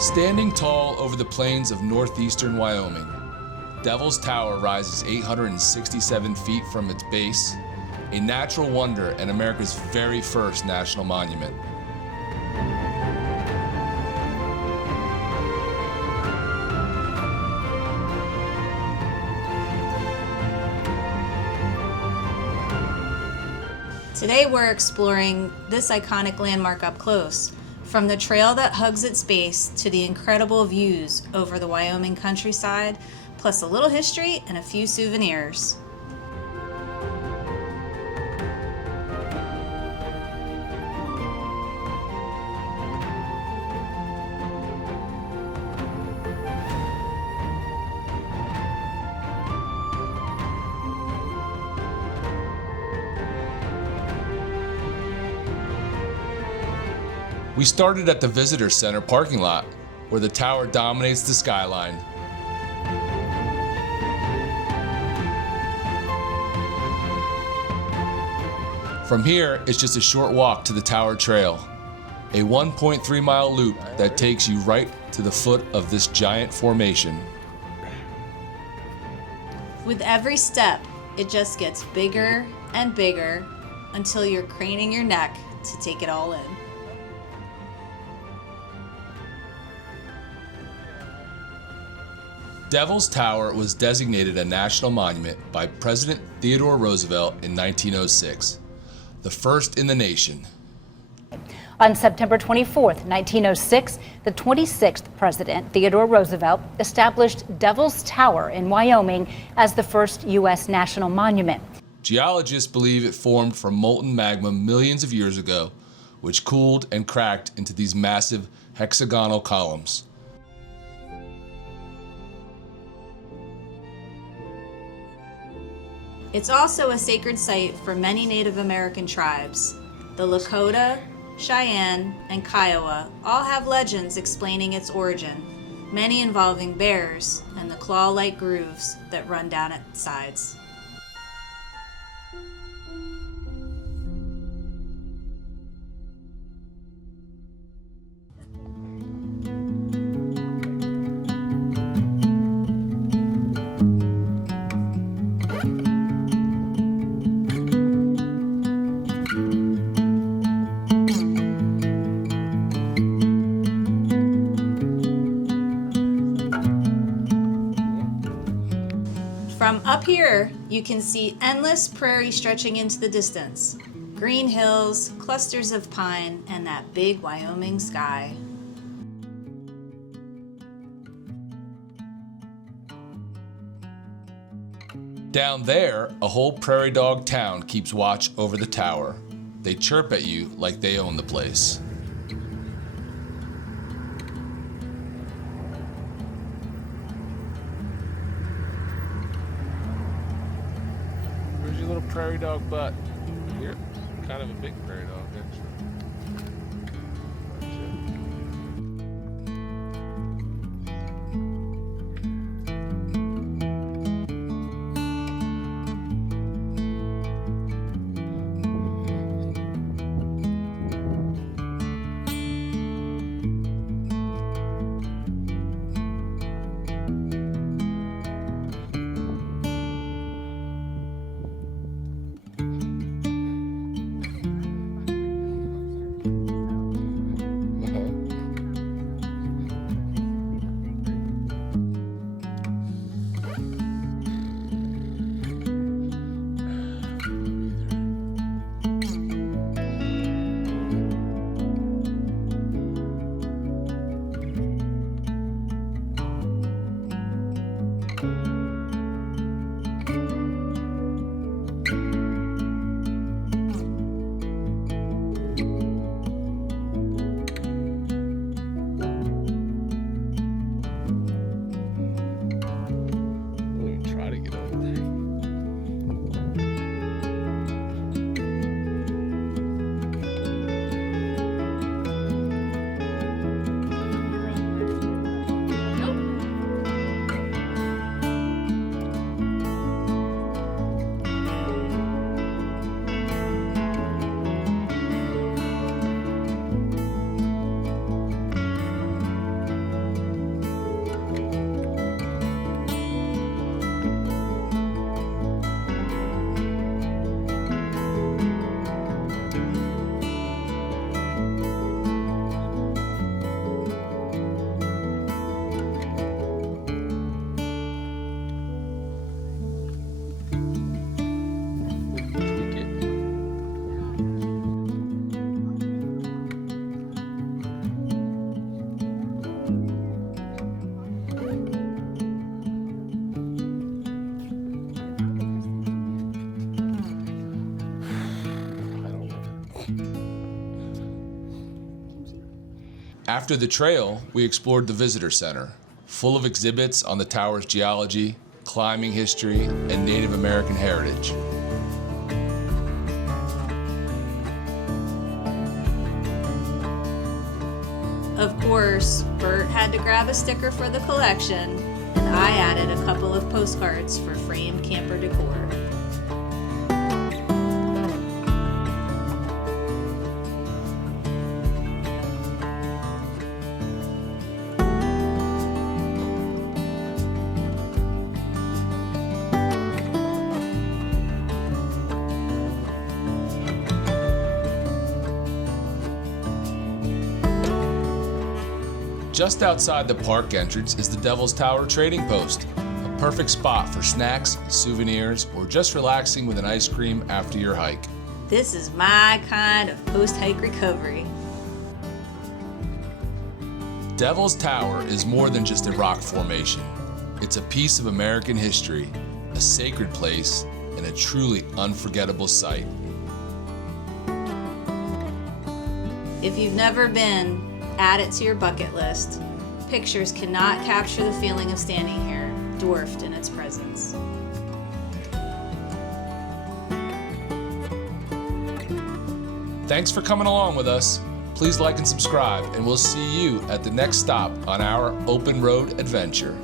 Standing tall over the plains of northeastern Wyoming, Devil's Tower rises 867 feet from its base, a natural wonder and America's very first national monument. Today we're exploring this iconic landmark up close, from the trail that hugs its base to the incredible views over the Wyoming countryside, plus a little history and a few souvenirs. We started at the Visitor Center parking lot, where the tower dominates the skyline. From here, it's just a short walk to the Tower Trail, a 1.3-mile loop that takes you right to the foot of this giant formation. With every step, it just gets bigger and bigger until you're craning your neck to take it all in. Devil's Tower was designated a national monument by President Theodore Roosevelt in 1906, the first in the nation. On September 24, 1906, the 26th President, Theodore Roosevelt, established Devil's Tower in Wyoming as the first U.S. national monument. Geologists believe it formed from molten magma millions of years ago, which cooled and cracked into these massive hexagonal columns. It's also a sacred site for many Native American tribes. The Lakota, Cheyenne, and Kiowa all have legends explaining its origin, many involving bears and the claw-like grooves that run down its sides. From up here, you can see endless prairie stretching into the distance, green hills, clusters of pine, and that big Wyoming sky. Down there, a whole prairie dog town keeps watch over the tower. They chirp at you like they own the place. Where's your little prairie dog butt? Here. Kind of a big prairie dog, actually. After the trail, we explored the visitor center, full of exhibits on the tower's geology, climbing history, and Native American heritage. Of course, Bert had to grab a sticker for the collection, and I added a couple of postcards for framed camper decor. Just outside the park entrance is the Devil's Tower Trading Post, a perfect spot for snacks, souvenirs, or just relaxing with an ice cream after your hike. This is my kind of post-hike recovery. Devil's Tower is more than just a rock formation. It's a piece of American history, a sacred place, and a truly unforgettable sight. If you've never been, add it to your bucket list. Pictures cannot capture the feeling of standing here, dwarfed in its presence. Thanks for coming along with us. Please like and subscribe, and we'll see you at the next stop on our open road adventure.